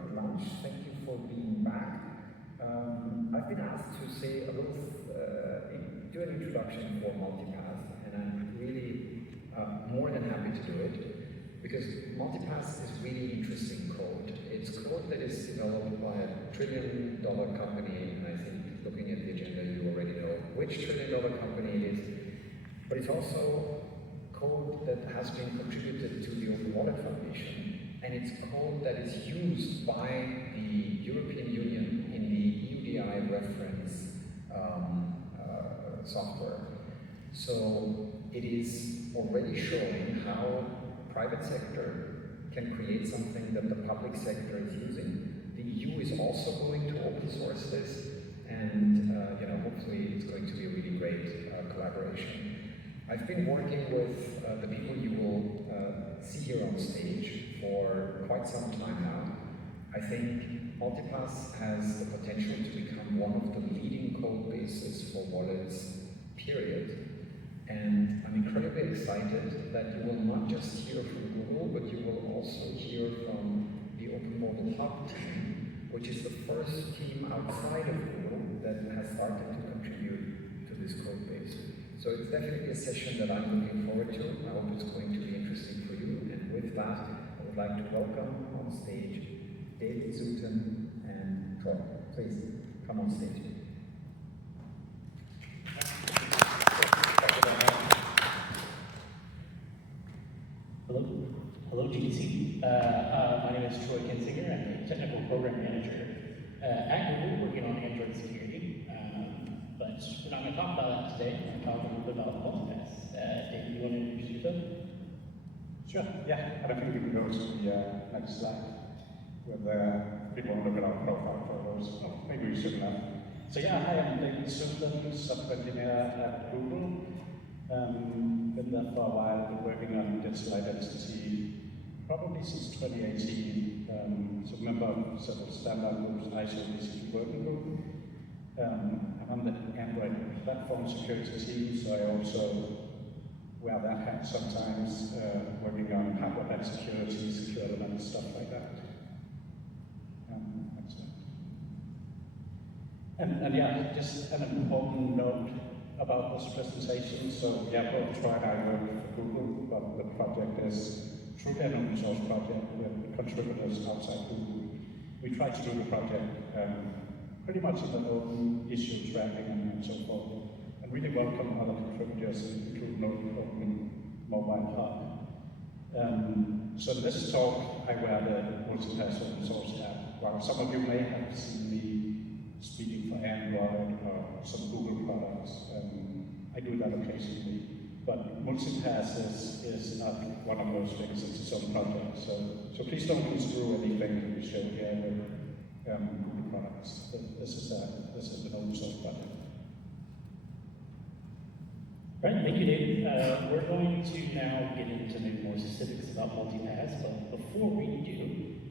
quick lunch. Thank you for being back. I've been asked to say a little, do an introduction for Multipaz, and I'm really more than happy to do it, because Multipaz is really interesting code. It's code that is developed by a $1 trillion company, and I think looking at the agenda you already know which $1 trillion company it is, but it's also code that has been contributed to the Open Wallet Foundation, and it's code that is used by the European Union in the EUDI reference software. So it is already showing how private sector can create something that the public sector is using. The EU is also going to open source this, and hopefully it's going to be a really great collaboration. I've been working with the people you will see here on stage for quite some time now. I think Multipaz has the potential to become one of the leading code bases for wallets, period. And I'm incredibly excited that you will not just hear from Google, but you will also hear from the Open Mobile Hub team, which is the first team outside of Google that has started to contribute to this code base. So it's definitely a session that I'm looking forward to. I hope it's going to be interesting for you. And with that, I would like to welcome on stage David Zuten and Troy. Please come on stage. Hello, GDC. My name is Troy Kinsinger. I'm a technical program manager at Google, working on Android security. But we're not going to talk about that today. I'm going to talk a little bit about Multipaz. David, you want to introduce yourself? Sure, yeah. And I think we can go to the next slide with people want to look at our profile photos. Oh, maybe we shouldn't have. So yeah, hi, I'm David Zuten, software engineer at Google. Been there for a while, been working on digital identity probably since 2018. So member of several standard groups, ISO BCP working group. I'm the Android platform security team, so I also wear that hat sometimes, working on hardware security, secure elements, stuff like that. And yeah, just an important note about this presentation. So yeah, both Troy and I work for Google, but the project is truly an open source project with contributors outside Google. We try to do the project pretty much in the open issue tracking and so forth, and really welcome other contributors, including Open Mobile Hub. So in this talk, I wear the Multipaz open source hat. While some of you may have seen me speaking for Android or some Google products, I do that occasionally. But Multipaz is not one of those things, it's its own project. So please don't construe anything that we show here with Google products. This is an open source project. Right, thank you, David. We're going to now get into maybe more specifics about Multipaz, but before we do,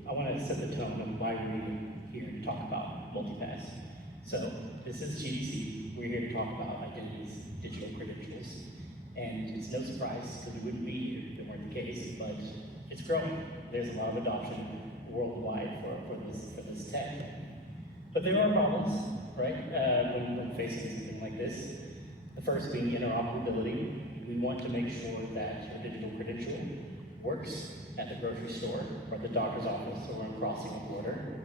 I want to set the tone of why we're here to talk about Multipaz. So, this is GDC. We're here to talk about identities, digital credentials, and it's no surprise because we wouldn't be here if it weren't the case, but it's growing. There's a lot of adoption worldwide for this tech. But there are problems, right, when facing something like this. The first being interoperability. We want to make sure that a digital credential works at the grocery store or the doctor's office or when crossing a border.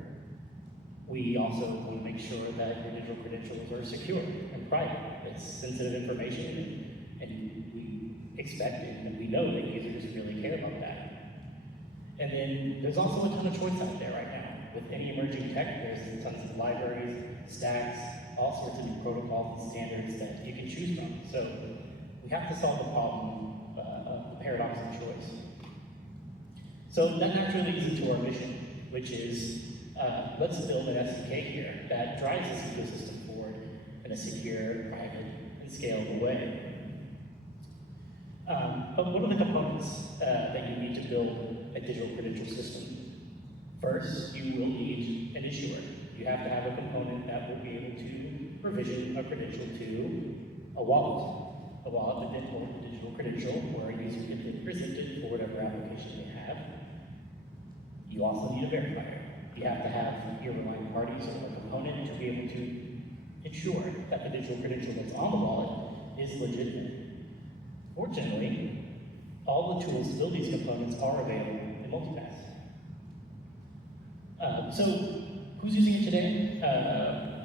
We also want to make sure that your digital credentials are secure and private. It's sensitive information, and we expect it, and we know that users really care about that. And then there's also a ton of choice out there right now. With any emerging tech, there's tons of libraries, stacks, all sorts of new protocols and standards that you can choose from. So we have to solve the problem of the paradox of choice. So that naturally leads into our mission, which is let's build an SDK here that drives this ecosystem forward in a secure, private, and scalable way. But what are the components that you need to build a digital credential system? First, you will need an issuer. You have to have a component that will be able to provision a credential to a wallet. A wallet, a digital credential, where a user can get presented for whatever application they have. You also need a verifier. You have to have ear-reliant parties or a component to be able to ensure that the digital credential that's on the wallet is legitimate. Fortunately, all the tools to build these components are available in Multipaz. So, who's using it today?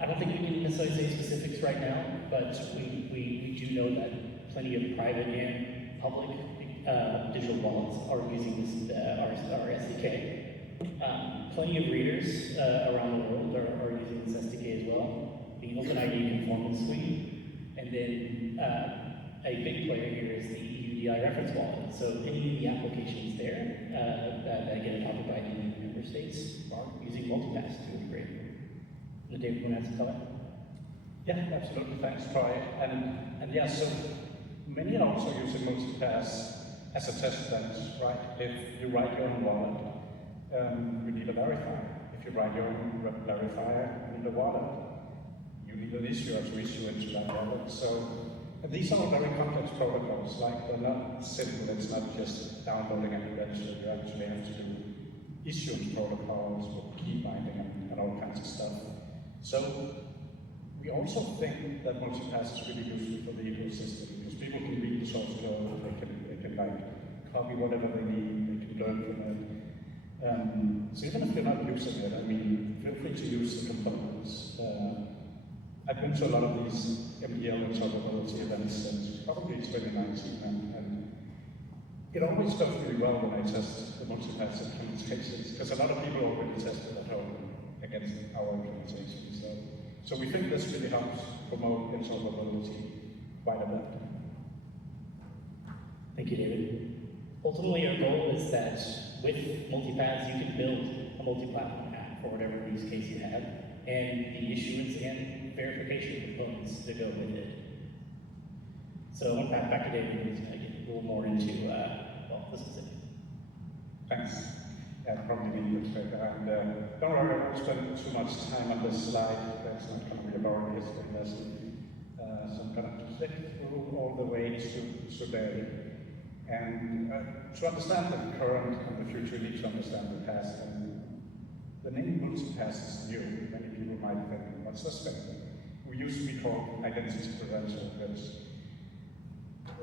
I don't think we can necessarily say specifics right now, but we do know that plenty of private and public digital wallets are using this, our SDK. Plenty of readers around the world are using this SDK as well. The OpenID Conformance Suite, and then a big player here is the EUDI reference wallet. So any of the applications there that get adopted by any member states are using Multipaz to a degree. David, want to add some color? Yeah, absolutely. Thanks, Troy. And yeah, so many are also using Multipaz as a test bench, right? If you write your own wallet, you need a verifier. If you write your own verifier, you need a wallet. You need an issuer to issue into that wallet. So these are very complex protocols. Like, they're not simple. It's not just downloading a credential. You actually have to do issuance protocols with key binding and all kinds of stuff. So we also think that Multipaz is really useful for the ecosystem because people can read the source code, they can like copy whatever they need, they can learn from it. So even if you're not using it, I mean, feel free to use the components. I've been to a lot of these MDL interoperability events since probably 2019, and it always goes really well when I test the Multipaz implementations because a lot of people already tested at home against our implementation. So we think this really helps promote interoperability quite a bit. Thank you, David. Ultimately, our goal is that with Multipaz, you can build a multi-platform app for whatever use case you have, and the issuance and verification components that go with it. So I want to pass back to David, who's going to get a little more into the specifics. Thanks. Probably me, and don't worry, I won't spend too much time on this slide. That's not going to be a boring history lesson. So I'm going to click through all the way to today. And to understand the current and the future, you need to understand the past. And the name Multipaz is new. Many people might think, what's this thing? We used to be called identity credential, which,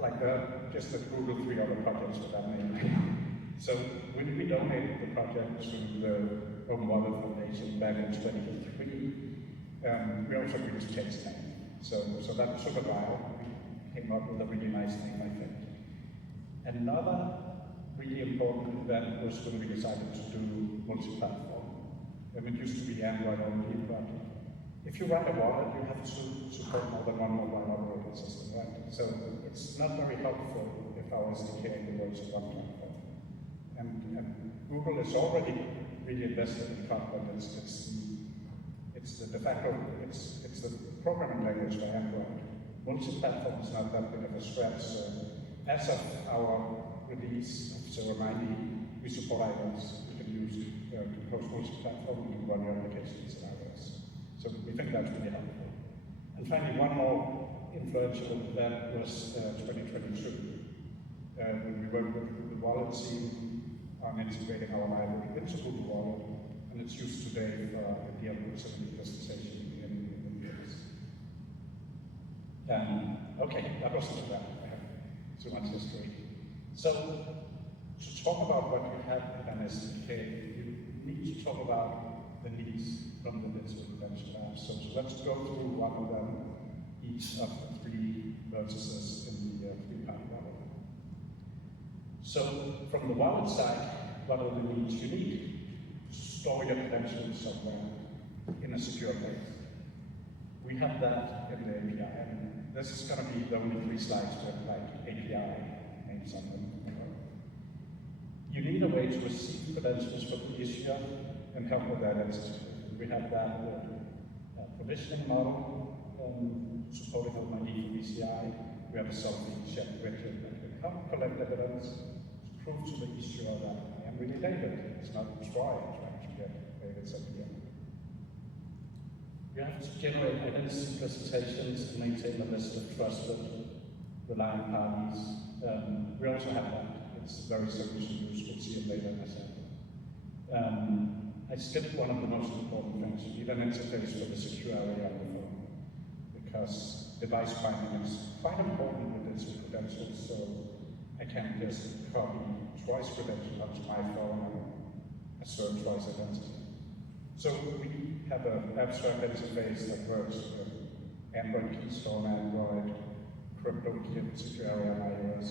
like just that Google 3 other projects with that name. So when we donated the project to the Open Wallet Foundation back in 2003, we also agreed to change the name. So that took a while. We came up with a really nice name, I think. Another really important event was when we decided to do multi-platform. It used to be Android only, but if you write a wallet, you have to support more than one mobile operating system, right? So it's not very helpful if our SDK works on one platform. And Google is already really invested in Kotlin. It's the de facto, it's the programming language for Android. Multi-platform is not that big of a stretch. So as of our release of 090, we support iOS. You can use to post multi-platform, you can run your applications in iOS. So we think that's really helpful. And finally, one more influential event was 2022. When we worked with the wallet team on integrating our library into Google Wallet, and it's used today for the proximity presentation in the US. Okay, that wasn't too bad. I have too much history. So, to talk about what you have in an SDK, you need to talk about the needs from the digital credential apps. So let's go through one of them, each of the three vertices in the three-party wallet. So, from the wallet side, what are the needs you need? Store your credentials somewhere in a secure place. We have that in the API, and this is going to be the only 3 slides with like API names on them. You need a way to receive credentials from the issuer and help with that entity. We have that provisioning model supporting OpenID for PCI. We have a self-check widget that can help collect evidence, prove to the issuer that I am really David. It's not Troy trying to get David's idea. You have to generate identity presentations and maintain a list of trusted, reliant parties. We also have that. It's very simple to use. We'll see it later in a second. I skipped one of the most important things. You need an interface for the secure area on the phone, because device binding is quite important with digital credentials, so I can't just copy Troy's credential onto my phone and assert Troy's identity. So we have an abstract interface that works with Android Keystone, Android, CryptoKit, secure area on iOS,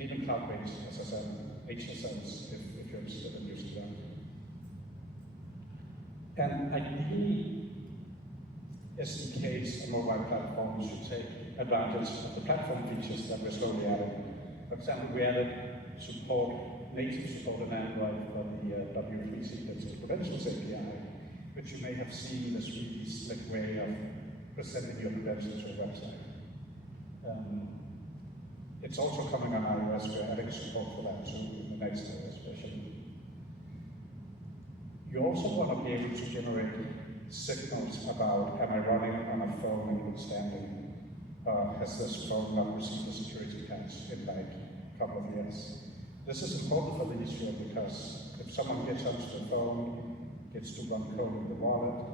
even cloud-based SSL, HSLs, if you're interested in using that. And ideally, SDKs and mobile platforms should take advantage of the platform features that we're slowly adding. For example, we added native support in Android for the W3C Digital Credentials API, which you may have seen this really slick way of presenting your credentials to a website. It's also coming on iOS. We're adding support for that too in the next iOS version. You also want to be able to generate signals about, am I running on a phone in good standing? Has this phone not received a security patch in like a couple of years? This is important for the issue because if someone gets onto the phone, gets to run code in the wallet,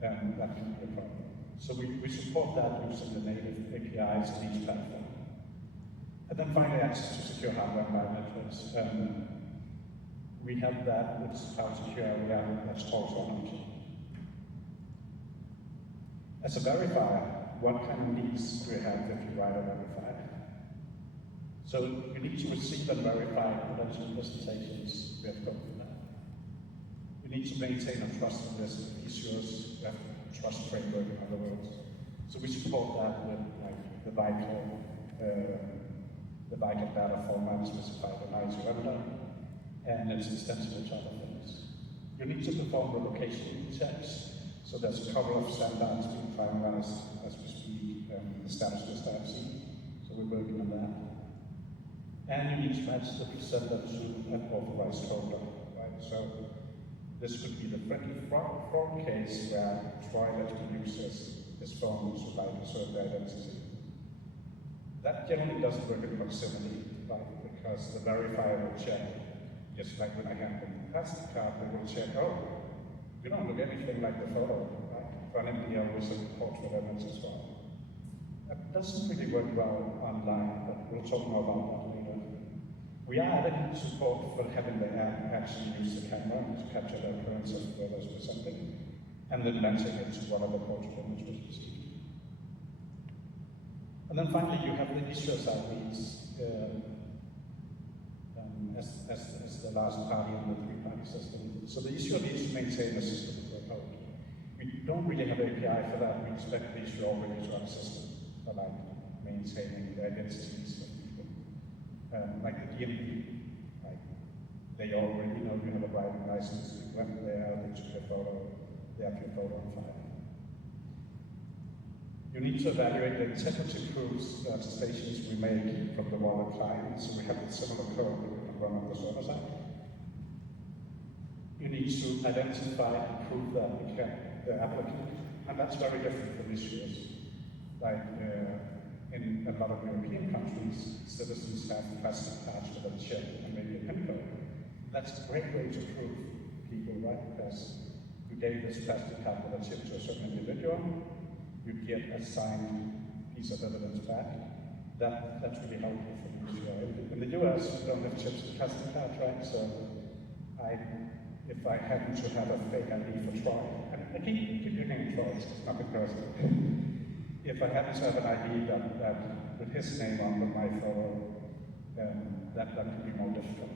that can be a problem. So we support that using the native APIs in each platform. And then finally, access to secure hardware biometrics. We have that with Cloud Secure Area, that's also an option. As a verifier, what kind of needs do you have if you write a verifier? So you need to receive and verify credential presentations. We have got that. We need to maintain a trusted list of issuers. We have a trust framework, in other words. So we support that with like the vital data format specified in ISO Lambda, and it's extensible to other things. You need to perform revocation checks. So there's a couple of standards being finalized as we speak, the status list I've seen. So we're working on that. And you need to match the presenter to an authorized holder, right? So this could be the friendly fraud case where Troy lets me use his phone to like assert the identity. That generally doesn't work in proximity, right? Because the verifier will check, just like when I hand them the plastic card, they will check, oh, you don't look anything like the photo, right? Run India with a portrait image as well. That doesn't really work well online, but we'll talk more about that later. We are adding support for having the app actually use the camera to capture the appearance of whoever's presenting, and then matching it to whatever portrait image was received. And then finally, you have the issuer side needs as the last party in the three-party system. So the issuer needs to maintain the system for code. We don't really have API for that. We expect the issuer already to have a system for like maintaining the identities of people. Like the DMV, like they already know you have a driving license. You went there, they took your photo, they have your photo on file. You need to evaluate the integrity proofs that stations we make from the wallet client, so we have the similar code we can run on the server side. You need to identify and prove that the applicant, and that's very different from issuers. Like in a lot of European countries, citizens have plastic cards with a chip and maybe a PIN code. That's a great way to prove people, right? Because you gave this plastic card with a chip to a certain individual, you get a signed piece of evidence back. That's really helpful for the issuer. In the US, we don't have chips with plastic cards, right? So if I happen to have a fake ID for Troy, I keep your name Troy, it's nothing personal. If I happen to have an ID that with his name on my photo, that could be more difficult.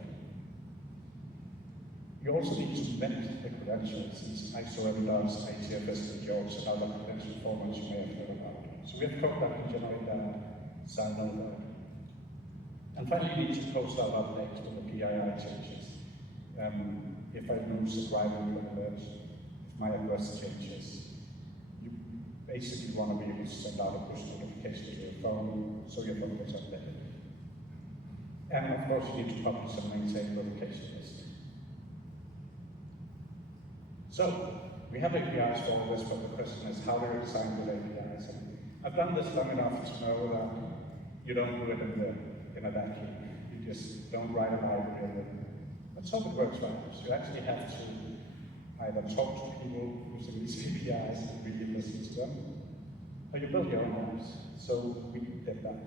You also need to mint the credentials, these ISO evidence, ITFS jobs, and other credential formats you may have heard about. So we have code that can generate that, sign over. And finally, you need to post out updates with the PII changes. If I lose a driving privilege, if my address changes, you basically want to be able to send out a push notification to your phone so your phone gets updated. And of course, you need to publish and maintain notification lists. So, we have APIs for all this, but the question is, how do you design with APIs? And I've done this long enough to know that you don't do it in a vacuum. You just don't write a library. Let's hope it works right. So you actually have to either talk to people using these APIs and really listen to them, or you build your own apps. So we did that.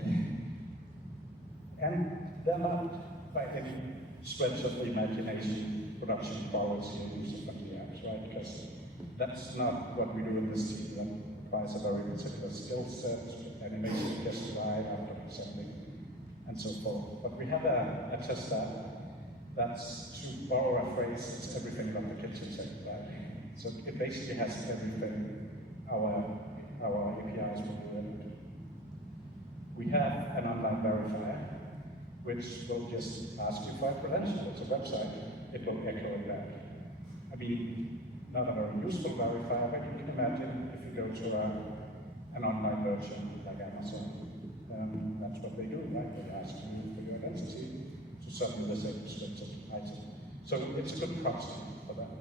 And they're not by any stretch of the imagination production quality and user-friendly apps, right? Because that's not what we do in this team. That requires a very particular skill set, animation just right after assembly, and so forth. But we have a test that's, to borrow a phrase, it's everything about the kitchen table, right? So it basically has everything our APIs will do. We have an online verifier, which will just ask you for a credential. It's a website. It will echo it back. I mean, not a very useful verifier, but you can imagine if you go to an online merchant like Amazon, that's what they do, right? They ask you for your identity to suddenly the same descriptive item. So it's a good proxy for that.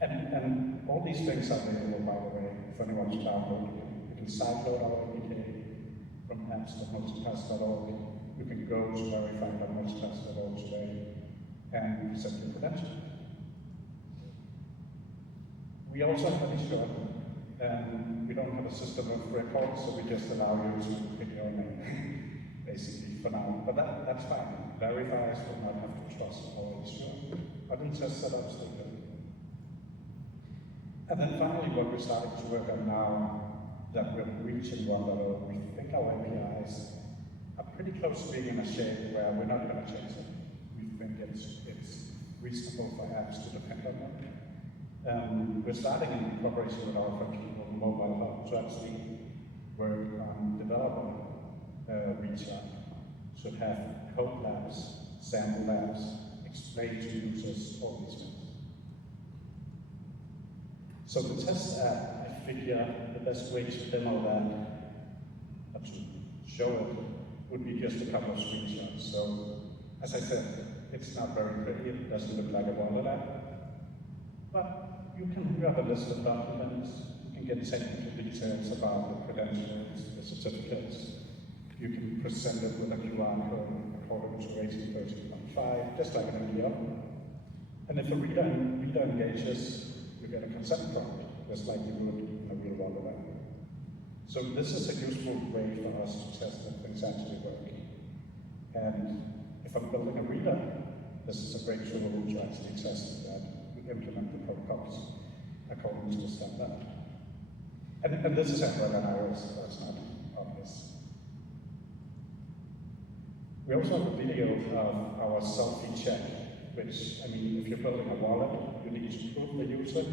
And all these things are available, by the way, if anyone's downloading it. You can sideload our APK from apps.multipaz.org. You can go to verify.multipaz.org today and set your credential. We also have an issue, and we don't have a system of records, so we just allow you to pick your name, basically, for now. But that's fine. Verifiers will not have to trust our issue, but it's just set up still. And then finally, what we're starting to work on now that we're reaching 1.0, we think our APIs are pretty close to being in a shape where we're not going to change them. We think it's reasonable for apps to depend on them. We're starting in cooperation with our function called Mobile Hub to actually work on developer reach out. Should have code labs, sample labs, explain to users all these things. So the test app, I figure the best way to demo that, or to show it, would be just a couple of screenshots. So, as I said, it's not very pretty, it doesn't look like a wallet app, but you have a list of documents, you can get technical details about the credentials, the certificates, you can present it with a QR code according to 1813.5, just like an video. And if a reader engages, you get a consent prompt, just like you would in a real wallet app. So this is a useful way for us to test that things actually work. And if I'm building a reader, this is a great tool to actually test that we implement the protocols according to the standard. And this is Android and iOS, so that's not obvious. We also have a video of our selfie check, which, I mean, if you're building a wallet, you need to prove the user.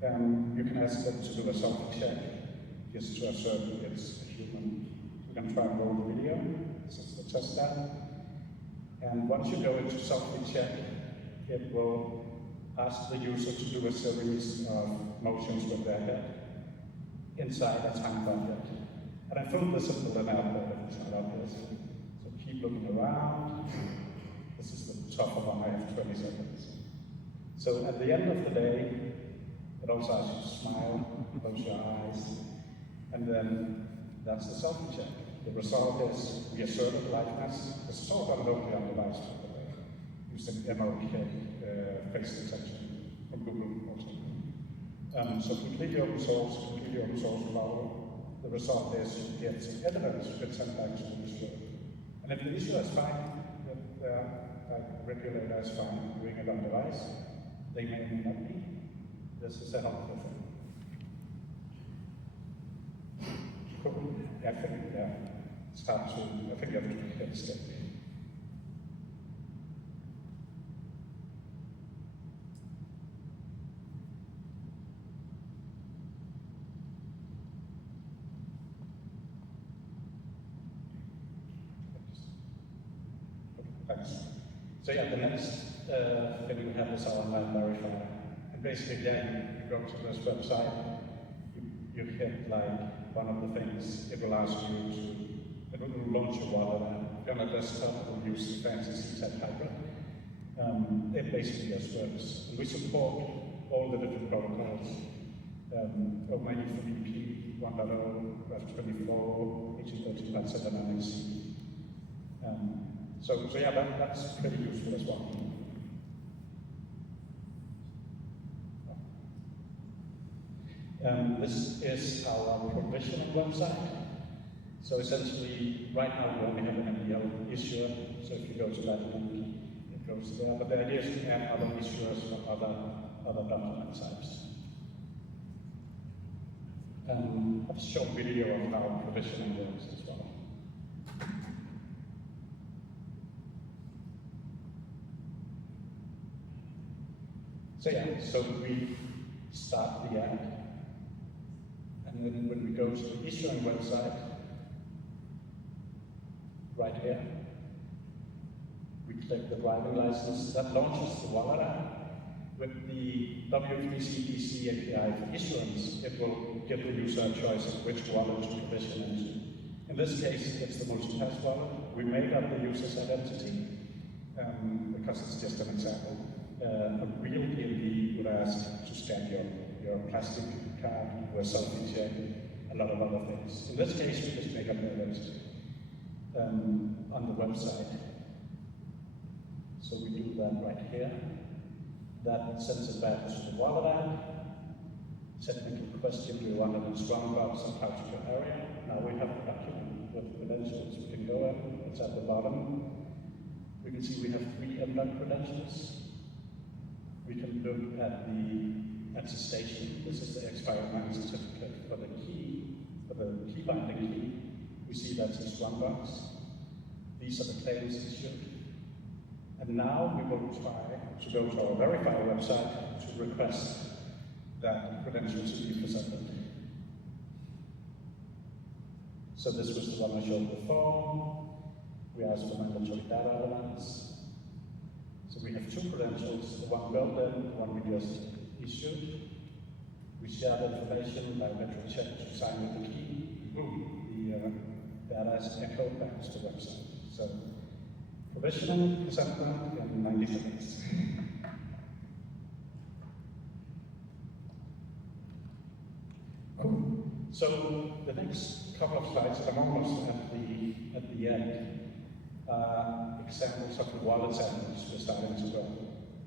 You can ask them to do a selfie check, just to assert it's a human. We're going to try and roll the video. This is the test app. And once you go into selfie check, it will ask the user to do a series of motions with their head inside a time bucket. And I filmed this and pulled it out, but it's not obvious. So keep looking around. This is the top one, I have 20 seconds. So at the end of the day, it also asks you to smile, close your eyes, and then that's the selfie check. The result is we asserted liveness. This is all done locally on device, by the way, using MOK face detection from Google also. So completely open source model. The result is you get evidence you can send back to the issuer. And if the issuer is fine, the regulator is fine doing it on device, they may or may not be. This is a helpful thing. Cool. I think, yeah. Start to, I think you have to get a step. Thanks. So yeah, the next thing we have is our online verifier. And basically, again, you go to this website, you hit like one of the things it will ask you to, it will launch a wallet app. On a desktop, it will use the fancy CTAP hybrid. It basically just works. And we support all the different protocols. OMH for BP 1.0, F24, 1813.7 NXC. So yeah, that's pretty useful as well. This is our provisioning website. So essentially, right now we only have an MDL issuer. So if you go to that link, it goes there. But the idea is to add other issuers for other document types. A short video of how provisioning works as well. So yeah, so we start the ad, and then when we go to the issuing website, right here, we click the driving license. That launches the wallet app. With the W3C API for issuance, it will give the user a choice of which wallet to provision into. In this case, it's the Multipaz wallet. We made up the user's identity because it's just an example. A real PND would ask to scan your plastic card, or a selfie check, a lot of other things. In this case, we just make up the identity on the website. So we do that right here. That sends it back to the wallet app. Technical question, do you want an strong box and how to your area? Now we have a document with credentials we can go in. It's at the bottom. We can see we have 3 inbound credentials. We can look at the attestation. This is the expired mind certificate for the key binding key. We see that's a strong box. These are the claims issued. And now we will try to go to our verifier website to request that credentials to be presented. So this was the one I showed before. We asked for mandatory data elements. So we have 2 credentials, the one built in, the one we just issued. We share the information, biometric check to sign with the key. The data is echoed back to the website. So provisioning presentment in 90 seconds. Cool. So the next couple of slides, I'm almost at the end. Examples of the wallet samples we're starting to go.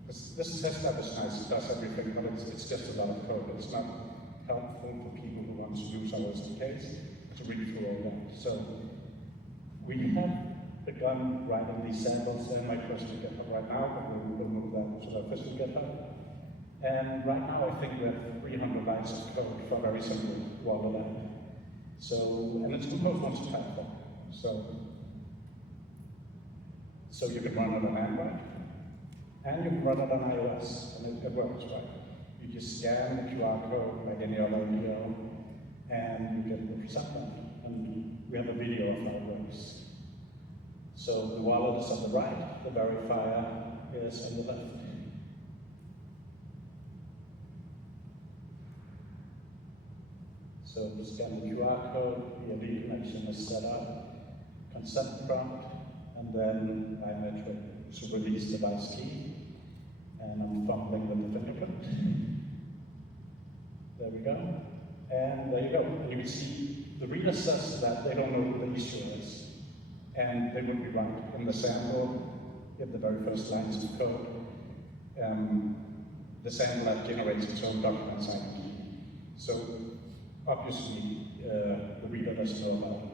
This test lab is nice, it does everything, but it's just a lot of code. It's not helpful for people who want to use our SDKs to read through all that. So we have begun writing these samples in my personal GitHub right now, but we'll move that to the official GitHub. And right now I think we have 300 lines of code for a very simple wallet app. So, and it's composed onto platform. So you can run it on Android, and you can run it on iOS, and it works, right? You just scan the QR code like any other video, and you get the presentment. And we have a video of how it works. So the wallet is on the right, the verifier is on the left. So we scan the QR code, the ID connection is set up, consent prompt, and then biometric to release device key. And I'm fumbling with the fingerprint. There we go. And there you go. And you can see the reader says that they don't know who the issuer is. And they would be right. In the sample, in the very first lines of code, the sample app generates its own document signing key. So obviously, the reader doesn't know about it.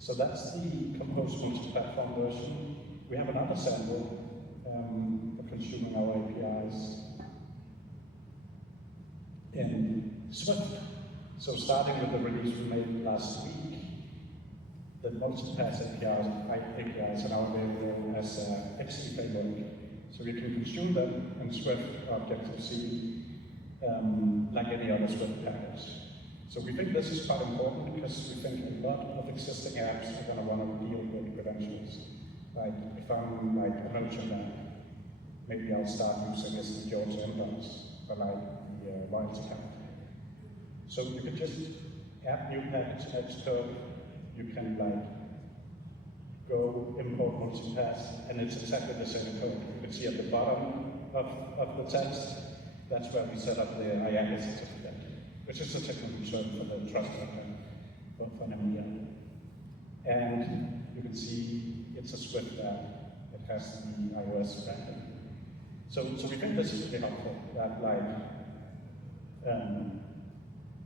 So that's the composed multi-platform version. We have another sample for consuming our APIs in Swift. So starting with the release we made last week, the Multipaz APIs are now available as XC framework. So you can consume them in Swift Objective-C like any other Swift package. So we think this is quite important because we think a lot of existing apps are going to want to deal with credentials. Like if I'm like a Notion app, maybe I'll start using this in Georgia inbox for like the loyalty account. So you can just add new package Xcode, you can like go import Multipaz, and it's exactly the same code. You can see at the bottom of the text, that's where we set up the IANA certificate, which is a technical term for the trust content for an MDM. And you can see it's a Swift app. It has the iOS branding. So we think this is really helpful, that like,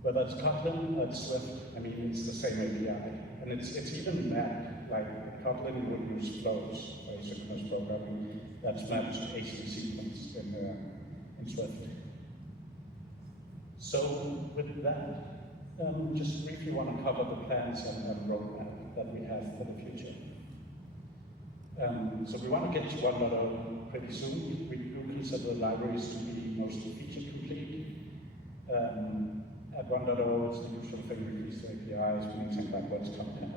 Whether it's Kotlin or it's Swift, I mean, it's the same API. And it's even mapped, like Kotlin would use flows for asynchronous programming. That's mapped to async sequence in Swift. So with that, just briefly want to cover the plans and roadmap that we have for the future. So we want to get to 1.0 pretty soon. We do consider the libraries to be mostly feature complete. At 1.0, it's the usual thing, we release the APIs, we maintain backwards content.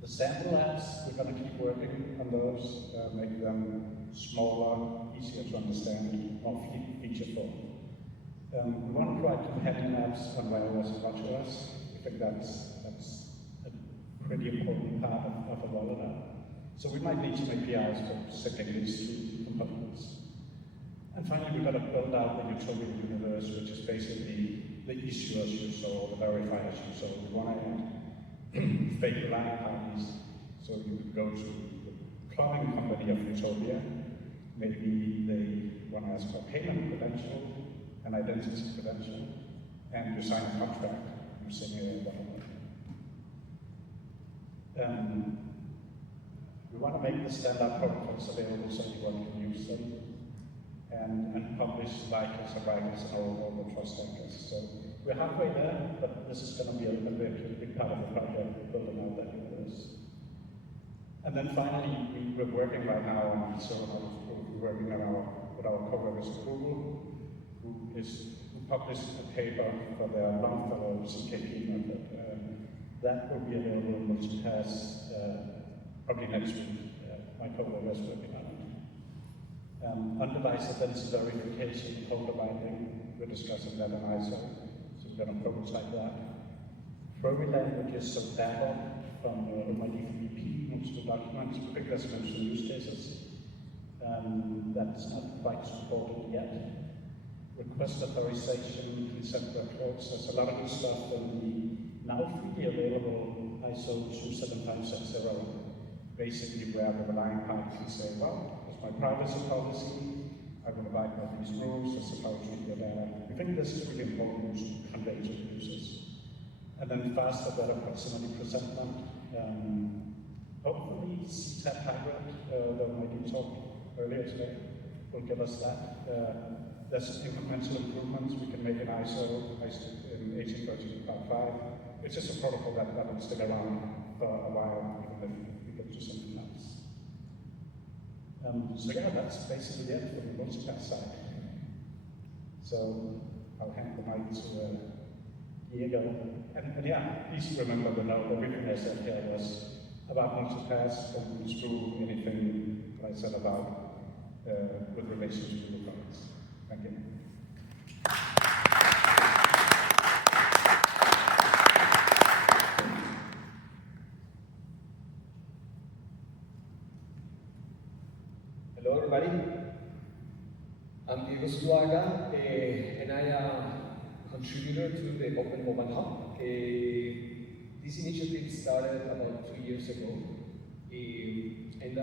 The sample apps, we're going to keep working on those, make them smaller, easier to understand, more featureful. We want to provide companion apps on iOS and watchOS. I think that's a pretty important part of a rollout. So we might need some APIs for setting these two components. And finally, we've got to build out the utility universe, which is basically the issuers you saw, the verifiers you saw. We want to add fake relying parties, so you could go to the cloning company of Utopia. Maybe they want to ask for payment credential, an identity credential, and you sign a contract using whatever. We want to make the standard protocols available so anyone can use them. And publish likers and writers and all the trust anchors. So we're halfway there, but this is going to be a big part of the project, building out that universe. And then finally, we're working right now on we're working on with our co-workers at Google, who published a paper for their Longfellow CKP method. That will be available in Multipaz probably next week. My co-workers are working on it. On-device identity verification, folder binding, we're discussing that in ISO, so we're going to prototype that. Programming languages, so Babel from MyDVP, multiple documents, we think there's some use cases. That's not quite supported yet. Request authorization, consent records, there's a lot of good stuff in the now freely available ISO 27560, basically where the relying party can say, well, my privacy policy, I will abide by these rules, this is how to treat your data. We think this is really important to convey to the users. And then faster, better proximity presentment. Hopefully, CTAP hybrid, that Mike talked earlier today, will give us that. There's incremental improvements we can make in ISO in 18.13.5. It's just a protocol that will stick around for a while, even if we get to something else. So yeah, that's basically it for the Multipaz side. So I'll hand the mic to Diego. And yeah, please remember the note, everything I said here was about Multipaz, don't screw anything I said about with relation to the products. Thank you. Hello everybody, I'm Diego Zuluaga, and I am a contributor to the Open Mobile Hub. This initiative started about 2 years ago. And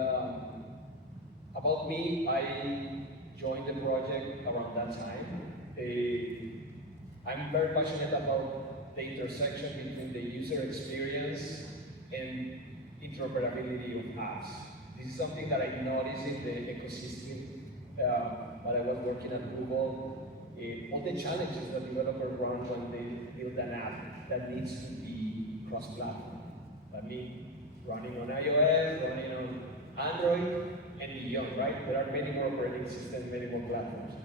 about me, I joined the project around that time. I'm very passionate about the intersection between the user experience and interoperability of apps. This is something that I noticed in the ecosystem while I was working at Google. All the challenges that developers run when they build an app that needs to be cross-platform. That means running on iOS, running on Android, and beyond, right? There are many more operating systems, many more platforms.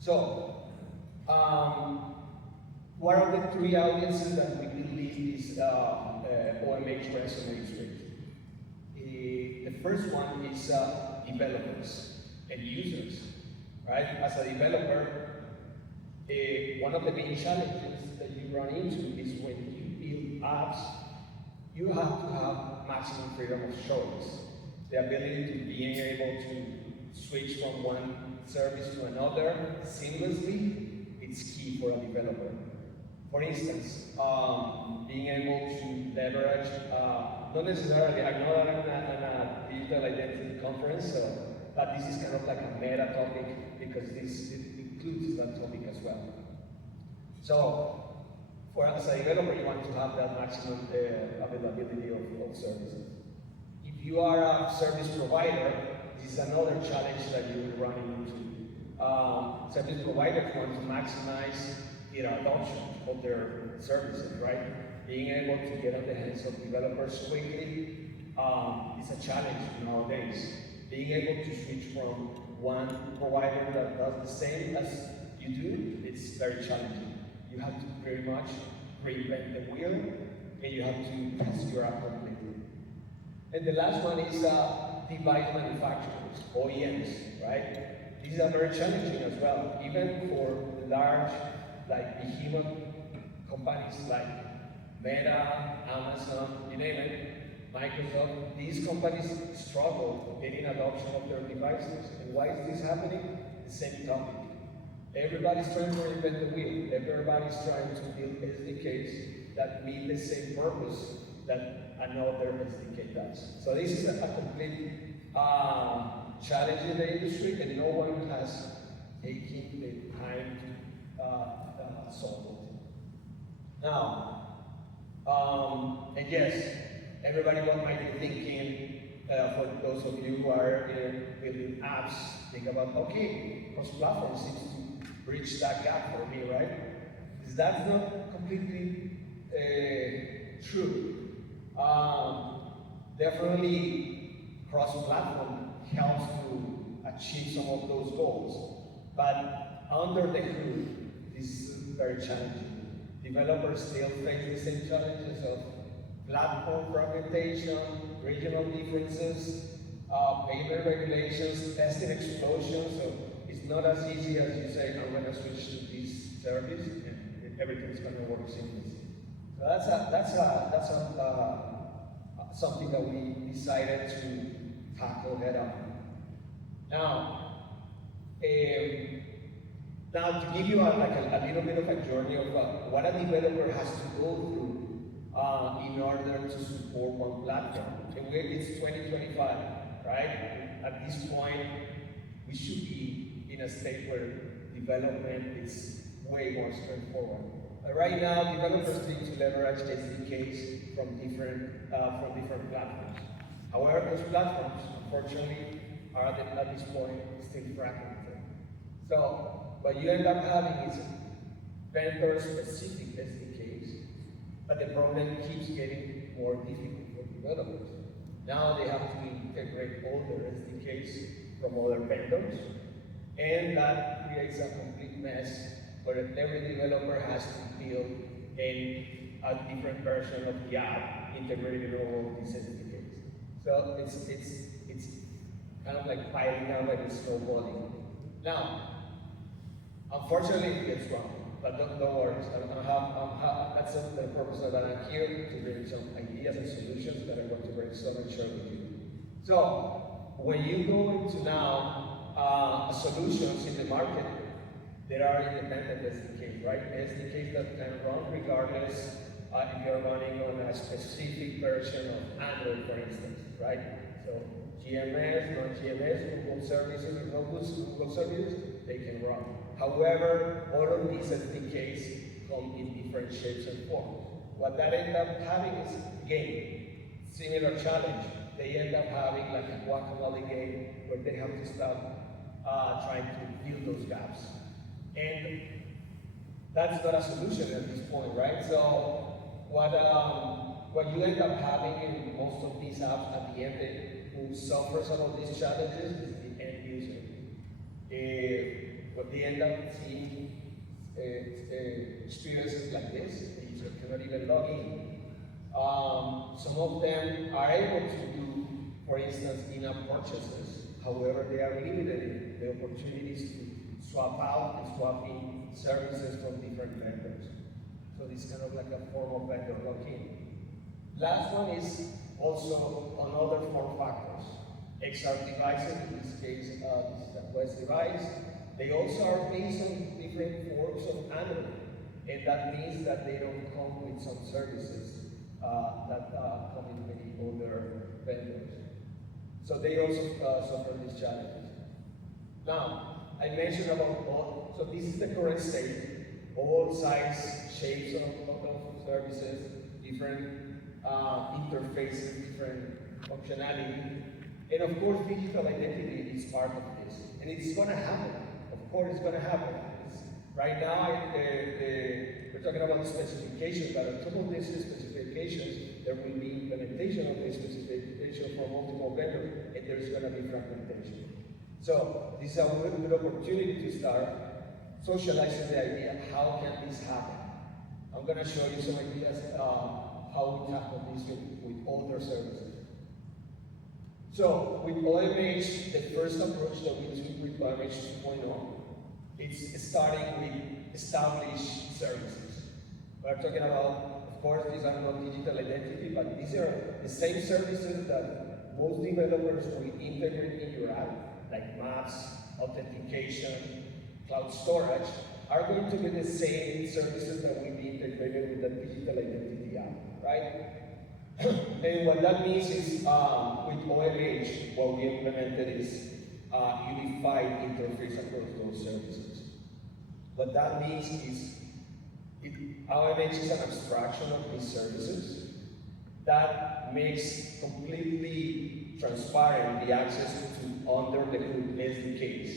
So, what are the three audiences that we believe this OMH resonates with? The first one is developers and users, right? As a developer, one of the main challenges that you run into is when you build apps, you have to have maximum freedom of choice. The ability to being able to switch from one service to another seamlessly, it's key for a developer. For instance, being able to leverage, not necessarily, I know that I'm at a digital identity conference, but this is kind of like a meta topic because this includes that topic as well. So, as a developer, you want to have that maximum availability of services. If you are a service provider, this is another challenge that you will run into. Service providers want to maximize their adoption of their services, right? Being able to get on the hands of developers quickly is a challenge nowadays. Being able to switch from one provider that does the same as you do, it's very challenging. You have to pretty much reinvent the wheel, and you have to test your app completely. And the last one is device manufacturers, OEMs, right? These are very challenging as well, even for large, like behemoth companies like Meta, Amazon, you name it, Microsoft. These companies struggle getting adoption of their devices. And why is this happening? The same topic. Everybody's trying to reinvent the wheel. Everybody's trying to build SDKs that meet the same purpose that another SDK does. So this is a complete challenge in the industry, and no one has taken the time to solve it. Now, and yes, everybody might be thinking, for those of you who are building apps, think about, okay, cross-platform seems to bridge that gap for me, right? That's not completely true. Definitely, cross-platform helps to achieve some of those goals, but under the hood, this is very challenging. Developers still face the same challenges of platform fragmentation, regional differences, payment regulations, testing explosions. So it's not as easy as you say, I'm going to switch to this service and everything's going to work seamlessly. So that's something that we decided to tackle head on. Now, to give you a little bit of a journey of what a developer has to go through in order to support one platform. And it's 2025, right? At this point, we should be in a state where development is way more straightforward. Right now, developers need to leverage SDKs from different platforms. However, those platforms, unfortunately, are at this point still fragmented. So what you end up having is vendor-specific SDKs, but the problem keeps getting more difficult for developers. Now they have to integrate all their SDKs from other vendors, and that creates a complete mess where every developer has to build a different version of the app integrated in all of these SDKs. So it's kind of like piling up like a snowballing. Now, unfortunately, it gets wrong, but don't worry. That's the purpose that I'm here, to bring some ideas and solutions that I want to brainstorm and share with you. So, when you go into now solutions in the market, there are independent SDKs, right? SDKs that can run regardless if you're running on a specific version of Android, for instance, right? So GMS, non-GMS, Google services, or no Google services, they can run. However, all of these SDKs come in different shapes and forms. What that ends up having is, again, similar challenge. They end up having like a guacamole game where they have to start trying to fill those gaps. And that's not a solution at this point, right? So what you end up having in most of these apps at the end, who suffer some of these challenges is the end user. What they end up seeing experiences like this, the user cannot even log in. Some of them are able to do, for instance, in-app purchases. However, they are limited in the opportunities to swap out and swap in services from different vendors. So this is kind of like a form of vendor lock-in. Last one is also another form factors. XR devices, in this case, this is a Quest device. They also are based on different forms of Android. And that means that they don't come with some services that come in many other vendors. So they also suffer these challenges. Now, I mentioned about both. So this is the current state all sizes, shapes of services, different interfaces, different functionality. And of course, digital identity is part of this. And it's going to happen. Of course, it's going to happen. Right now, we're talking about the specification, but on top of these specifications, there will be implementation of this specification for multiple vendors, and there's going to be fragmentation. So this is a good opportunity to start socializing the idea, how can this happen? I'm going to show you some ideas how we tackle this with other services. So with OMH, the first approach that we took with OMH 2.0, it's starting with established services. We're talking about, of course, these are not digital identity, but these are the same services that most developers will integrate in your app, like maps, authentication, cloud storage, are going to be the same services that will be integrated with the digital identity app, right? And what that means is, with OMH, what we implemented is unified interface across those services. What that means is, OMH is an abstraction of these services that makes completely transparent the access to under the hood SDKs.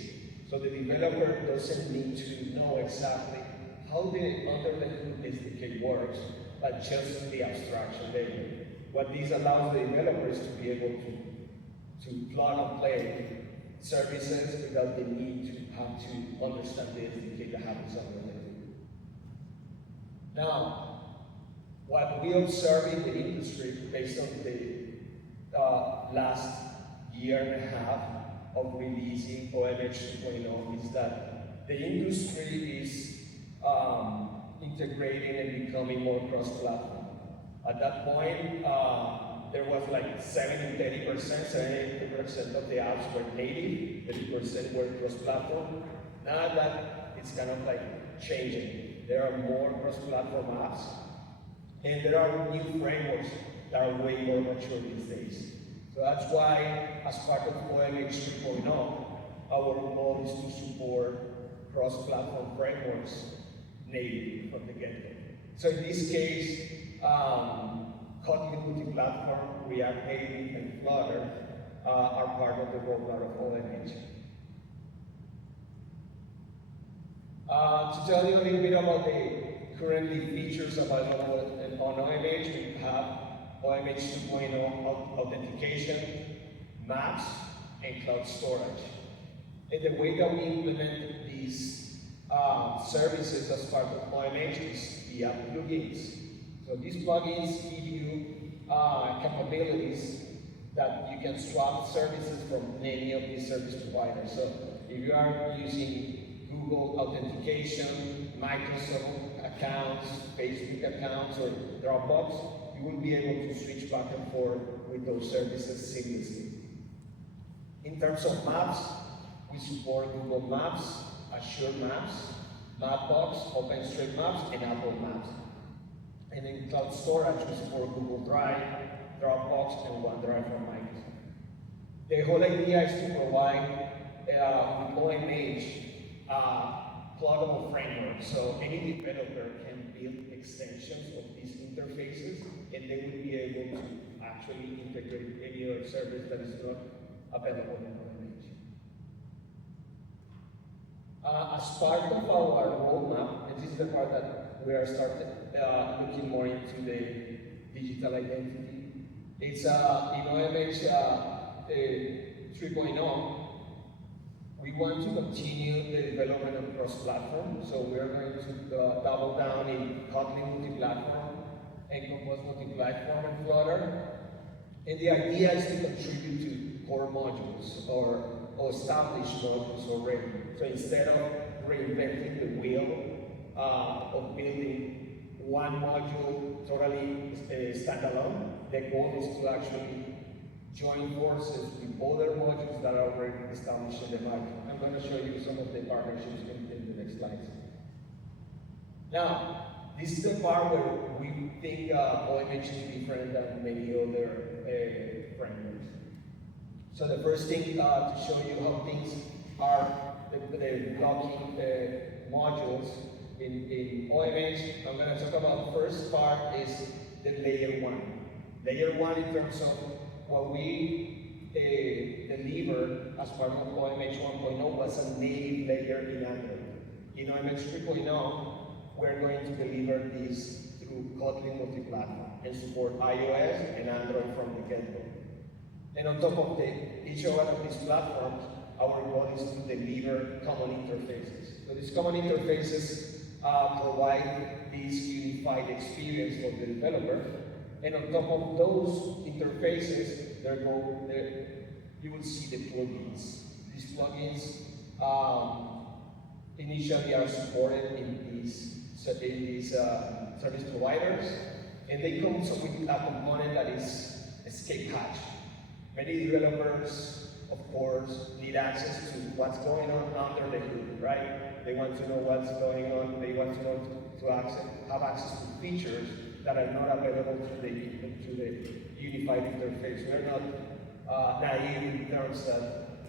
So the developer doesn't need to know exactly how the under the hood SDK works, but just the abstraction layer. What this allows the developers to be able to plug and play services without the need to have to understand the SDK that happens under the hood. Now, what we observe in the industry based on the last year and a half of releasing OMH 2.0 is that the industry is integrating and becoming more cross-platform. At that point, there was like 70% of the apps were native, 30% were cross-platform. Now that it's kind of like changing. There are more cross-platform apps, and there are new frameworks that are way more mature these days. So that's why, as part of OMH 2.0, our goal is to support cross-platform frameworks native from the get-go. So in this case, Kotlin multi-platform, React Native, and Flutter are part of the rollout of OMH. To tell you a little bit about the currently features available on OMH, we have OMH 2.0 Authentication, Maps, and Cloud Storage. And the way that we implement these services as part of OMH is via plugins. So these plugins give you capabilities that you can swap services from any of these service providers. So if you are using Google Authentication, Microsoft accounts, Facebook accounts, or Dropbox, you will be able to switch back and forth with those services seamlessly. In terms of maps, we support Google Maps, Azure Maps, Mapbox, OpenStreetMaps, and Apple Maps. And in cloud storage, we support Google Drive, Dropbox, and OneDrive from Microsoft. The whole idea is to provide with OMH pluggable framework, so any developer can build extensions of these interfaces, and they will be able to actually integrate any other service that is not available in OMH. As part of our roadmap, and this is the part that we are starting looking more into the digital identity. It's in OMH 3.0. We want to continue the development of cross-platform, so we are going to double down in Kotlin multi-platform and Compose multi-platform and Flutter. And the idea is to contribute to core modules or established modules already. So instead of reinventing the wheel of building one module totally standalone, the goal is to actually join forces with other modules that are already established in the market. I'm going to show you some of the partnerships in the next slides. Now, this is the part where we think OMH is different than many other frameworks. So the first thing to show you how things are, the blocking modules, in OMH, I'm going to talk about the first part is the layer one. Layer one in terms of what we deliver as part of OMH 1.0 was a native layer in Android. In OMH 3.0, we're going to deliver this through Kotlin multi-platform and support iOS and Android from the get-go. And on top of each one of these platforms, our goal is to deliver common interfaces. So these common interfaces provide this unified experience for the developer. And on top of those interfaces, you will see the plugins. These plugins initially are supported in these service providers, and they come with a component that is escape hatch. Many developers, of course, need access to what's going on under the hood, right? They want to know what's going on. They want to know have access to features that are not available through the unified interface. We're not naive in terms that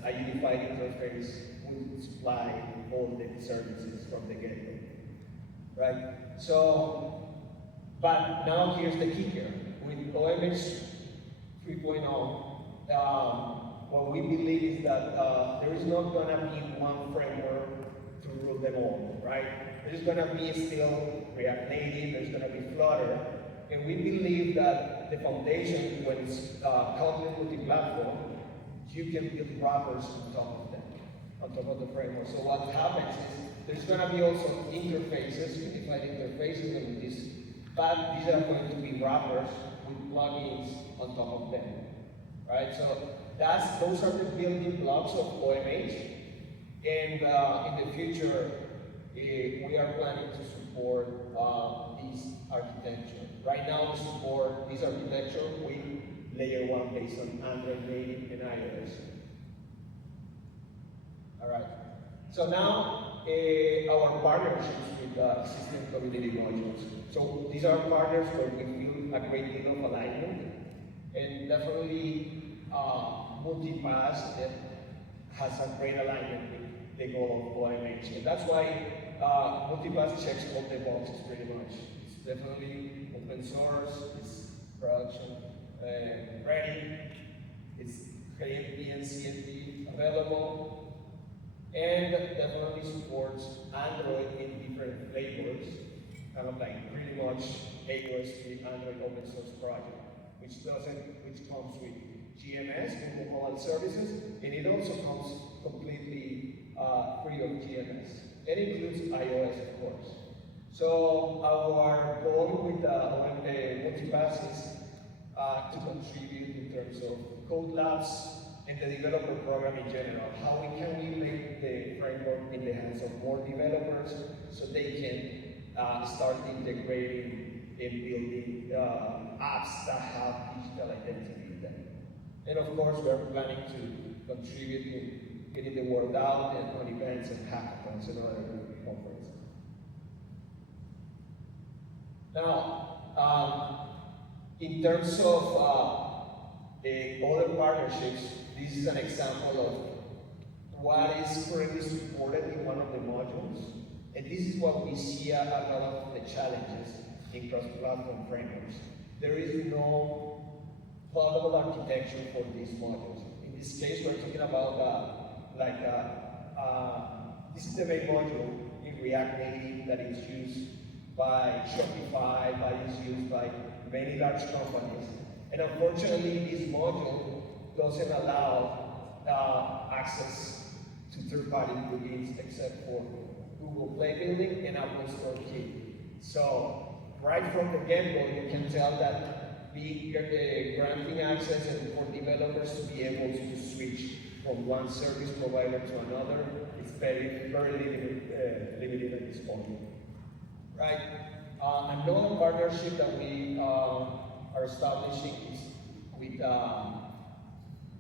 a unified interface would supply all the services from the get-go, right? So, but now here's the kicker. With OMH 3.0, what we believe is that there is not going to be one framework to rule them all, right? There's going to be still React Native, there's going to be Flutter, and we believe that the foundation, when it's Kotlin multi-platform, you can build wrappers on top of them, on top of the framework. So what happens is there's going to be also interfaces, unified interfaces, and but these are going to be wrappers with plugins on top of them, right? So those are the building blocks of OMH, and in the future, we are planning to support this architecture. Right now, we support this architecture with layer one based on Android native and iOS. All right. So now, our partnerships with existing community modules. So these are partners where we feel a great deal of alignment, and definitely Multipaz has a great alignment with the goal of OMH. And that's why Multipaz checks all the boxes pretty much. It's definitely open source, it's production ready, it's KMP and CMP available, and definitely supports Android in different flavors, kind of like pretty much AOSP Android open source project, which comes with GMS, Google Mobile Services, and it also comes completely free of GMS. It includes iOS, of course. So our goal with Multipaz is to contribute in terms of code labs and the developer program in general. How can we make the framework in the hands of more developers so they can start integrating and building apps that have digital identity in them. And of course, we are planning to contribute in getting the word out and on events and hackathons and other conferences. Now, in terms of other partnerships, this is an example of what is currently supported in one of the modules. And this is what we see a lot of the challenges in cross-platform frameworks. There is no pluggable architecture for these modules. In this case, we're talking about this is the main module in React Native that is used by Shopify, that is used by many large companies. And unfortunately, this module doesn't allow access to third-party plugins except for Google Play Building and Apple Store Key. So right from the get-go, you can tell that we are granting access and for developers to be able to switch from one service provider to another. It's very, very limited at this point. Right? Another partnership that we are establishing is with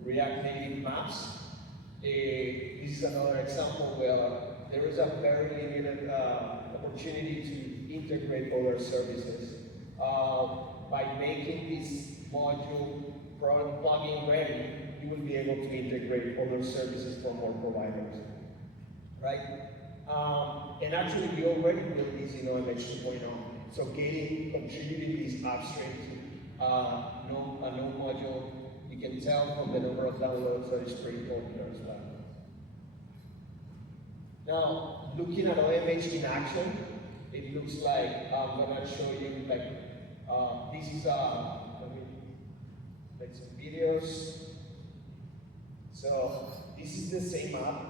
React Native Maps. This is another example where there is a very limited opportunity to integrate other services. By making this module plugin ready, you will be able to integrate other services from more providers. Right? And actually, we already built this in OMH 2.0. So contributing these upstream a no module, you can tell from the number of downloads that it's pretty popular as well. Now, looking at OMH in action, it looks like I'm gonna show you like this is like some videos. So this is the same app,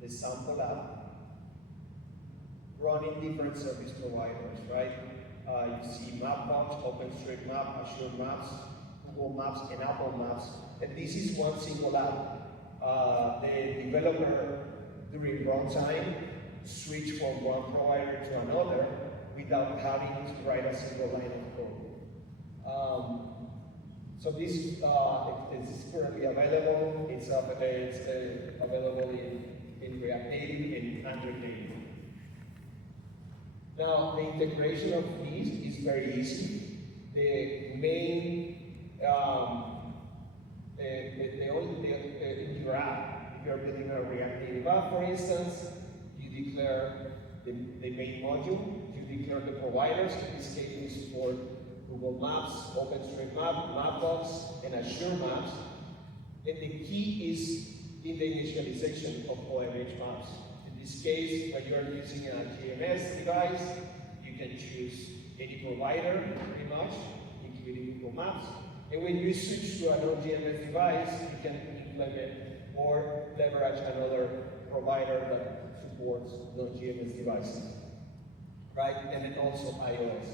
the sample app, running different service providers, right? You see Mapbox, OpenStreetMap, Azure Maps, Google Maps, and Apple Maps. And this is one single app. The developer, during runtime, switch from one provider to another without having to write a single line of code. So this is currently available. It's available in React Native and Android Native. Now, the integration of these is very easy. The main, in your app, if you're building a React Native app, for instance, you declare the main module, you declare the providers. In this case, we support Google Maps, OpenStreetMap, Mapbox, and Azure Maps. And the key is in the initialization of OMH maps. In this case, when you are using a GMS device, you can choose any provider, pretty much, including Google Maps. And when you switch to a non-GMS device, you can implement or leverage another provider that supports non-GMS devices, right? And then also iOS.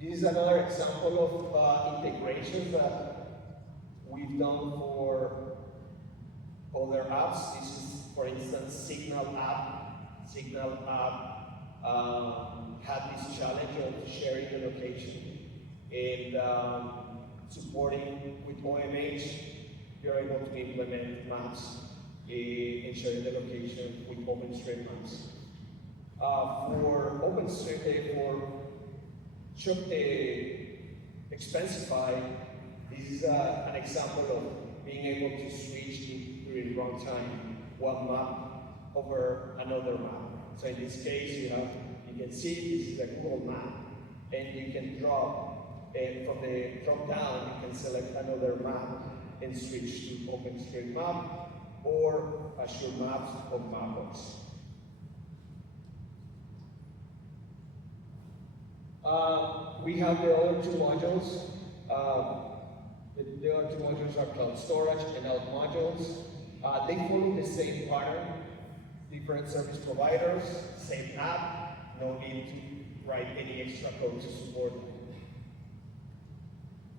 This is another example of integrations that we've done for other apps. This is, for instance, Signal app. Signal app had this challenge of sharing the location and supporting with OMH. You're able to implement maps and share the location with OpenStreetMaps. For OpenStreet, for Expensify, this is an example of being able to switch during runtime one map over another map. So in this case, you can see this is a Google map, and you can drop, and from the drop down, you can select another map and switch to OpenStreetMap or Azure Maps or Mapbox. We have the other two modules. The other two modules are cloud storage and out modules. They follow the same pattern. Different service providers, same app, no need to write any extra code to support them.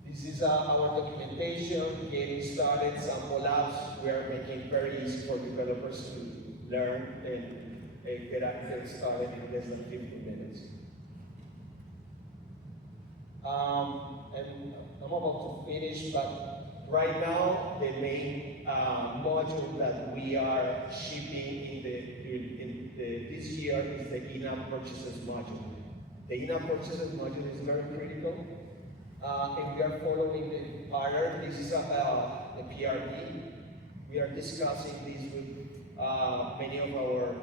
This is our documentation, getting started, sample apps. We are making it very easy for developers to learn and get started in less than 15 minutes. And I'm about to finish, but right now the main module that we are shipping this year is the in-app purchases module. The in-app purchases module is very critical. And we are following the pattern. This is the PRP. We are discussing this with many of our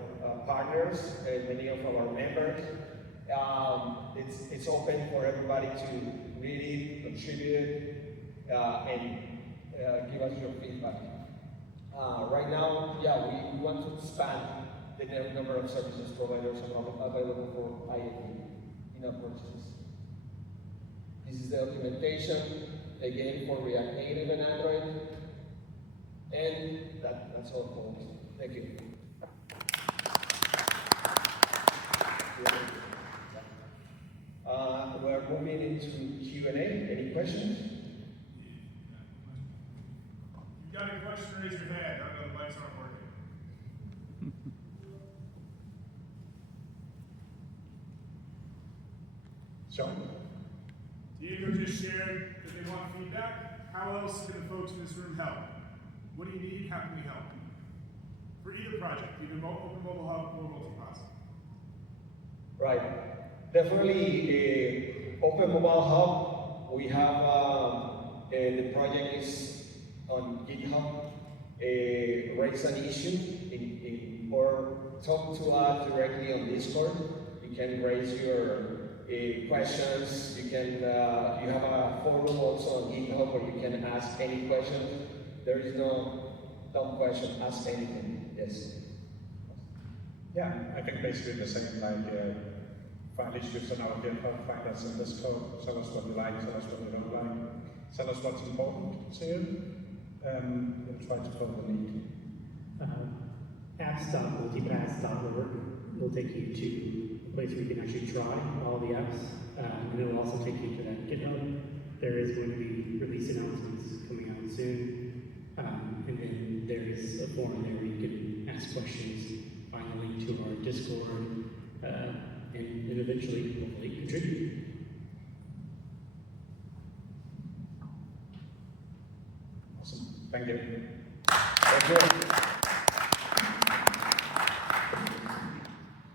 partners and many of our members. It's open for everybody to read it, contribute, and give us your feedback. Right now, we want to expand the number of services providers available for IAP in-app purchases. This is the documentation, again, for React Native and Android. And that's all, folks. Thank you. We're moving into Q&A. Any questions? If you've got a question, raise your hand. I know the mics aren't working. Sean? Diego just shared that they want feedback. How else can the folks in this room help? What do you need? How can we help? For either project, either Open Mobile Hub or Multipaz. Right. Definitely, Open Mobile Hub, we have, the project is on GitHub, raise an issue or talk to us directly on Discord. You can raise your questions. You can you have a forum also on GitHub where you can ask any question. There is no dumb question. Ask anything. Yes. Yeah, I think basically the same, like, find issues on our GitHub, find us in this code, tell us what you like, tell us what you don't like, tell us what's important to you, and we'll try to fill the need. Apps.multipass.org will take you to a place where you can actually try all the apps, and it will also take you to that GitHub. There is going to be release announcements coming out soon, and then there is a forum there where you can ask questions, find a link to our Discord, and eventually, hopefully, contribute. Awesome. Thank you. Thank you.